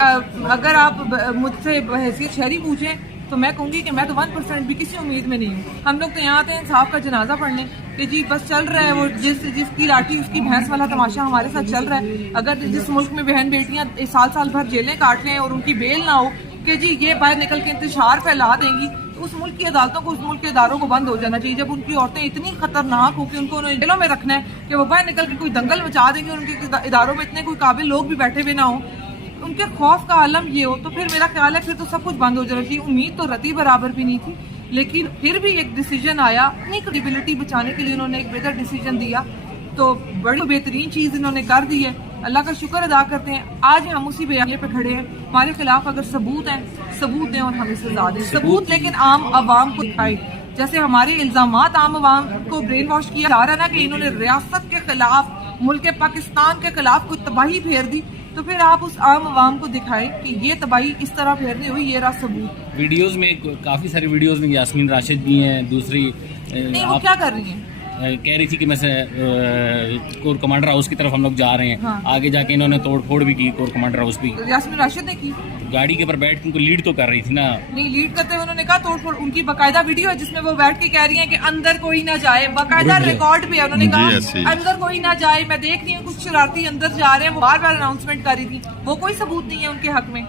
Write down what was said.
اگر آپ مجھ سے بحیثیت شہری پوچھیں تو میں کہوں گی کہ میں تو 1% بھی کسی امید میں نہیں ہوں. ہم لوگ تو یہاں آتے ہیں انصاف کا جنازہ پڑھنے کہ جی بس چل رہا ہے وہ جس کی لاٹھی اس کی بھینس والا تماشا ہمارے ساتھ چل رہا ہے. اگر جس ملک میں بہن بیٹیاں سال بھر جیلیں کاٹ لیں اور ان کی بیل نہ ہو کہ جی یہ باہر نکل کے انتشار پھیلا دیں گی تو اس ملک کی عدالتوں کو اس ملک کے اداروں کو بند ہو جانا چاہیے. جب ان کی عورتیں اتنی خطرناک ہو کہ ان کو انہیں جیلوں میں رکھنا ہے کہ وہ باہر نکل کے کوئی دنگل مچا دیں گے اور ان کے اداروں میں اتنے کوئی قابل لوگ بھی بیٹھے ہوئے نہ ہوں, ان کے خوف کا عالم یہ ہو تو پھر میرا خیال ہے پھر تو سب کچھ بند ہو جانا چاہیے. امید تو رتی برابر بھی نہیں تھی لیکن پھر بھی ایک ڈیسیجن آیا, اپنی کریڈیبلٹی بچانے کے لیے انہوں نے ایک بہتر ڈیسیجن دیا تو بڑی بہترین چیز انہوں نے کر دی ہے. اللہ کا شکر ادا کرتے ہیں. آج ہم اسی بیانیے پہ کھڑے ہیں. ہمارے خلاف اگر ثبوت ہیں ثبوت دیں اور ہمیں سزا دیں ثبوت, لیکن عام عوام کو دکھائے. جیسے ہمارے الزامات عام عوام کو برین واش کیا جا رہا نا کہ انہوں نے ریاست کے خلاف ملک پاکستان کے خلاف کوئی تباہی پھیر دی, تو پھر آپ اس عام عوام کو دکھائیں کہ یہ تباہی اس طرح پھیرنی ہوئی, یہ رہا ثبوت. ویڈیوز میں کافی ساری ویڈیوز میں یاسمین راشد بھی ہیں, دوسری نہیں وہ کیا کر رہی ہیں, کہہ رہی تھی کہ میں کور کمانڈر ہاؤس کی طرف ہم لوگ جا رہے ہیں. آگے جا کے انہوں نے توڑ پھوڑ بھی کی کور کمانڈر ہاؤس بھی. یاسمین راشد نے کی گاڑی کے اوپر بیٹھ کے ان کو لیڈ تو کر رہی تھی نا. نہیں لیڈ کرتے ہوئے انہوں نے کہا توڑ پھوڑ. ان کی باقاعدہ ویڈیو ہے جس میں وہ بیٹھ کے کہہ رہی ہیں کہ اندر کوئی نہ جائے, باقاعدہ ریکارڈ بھی ہے. انہوں نے کہا اندر کوئی نہ جائے, میں دیکھ رہی ہوں کچھ شرارتی اندر جا رہے ہیں, وہ بار بار اناؤنسمنٹ کر رہی تھی. وہ کوئی ثبوت نہیں ہے ان کے حق میں.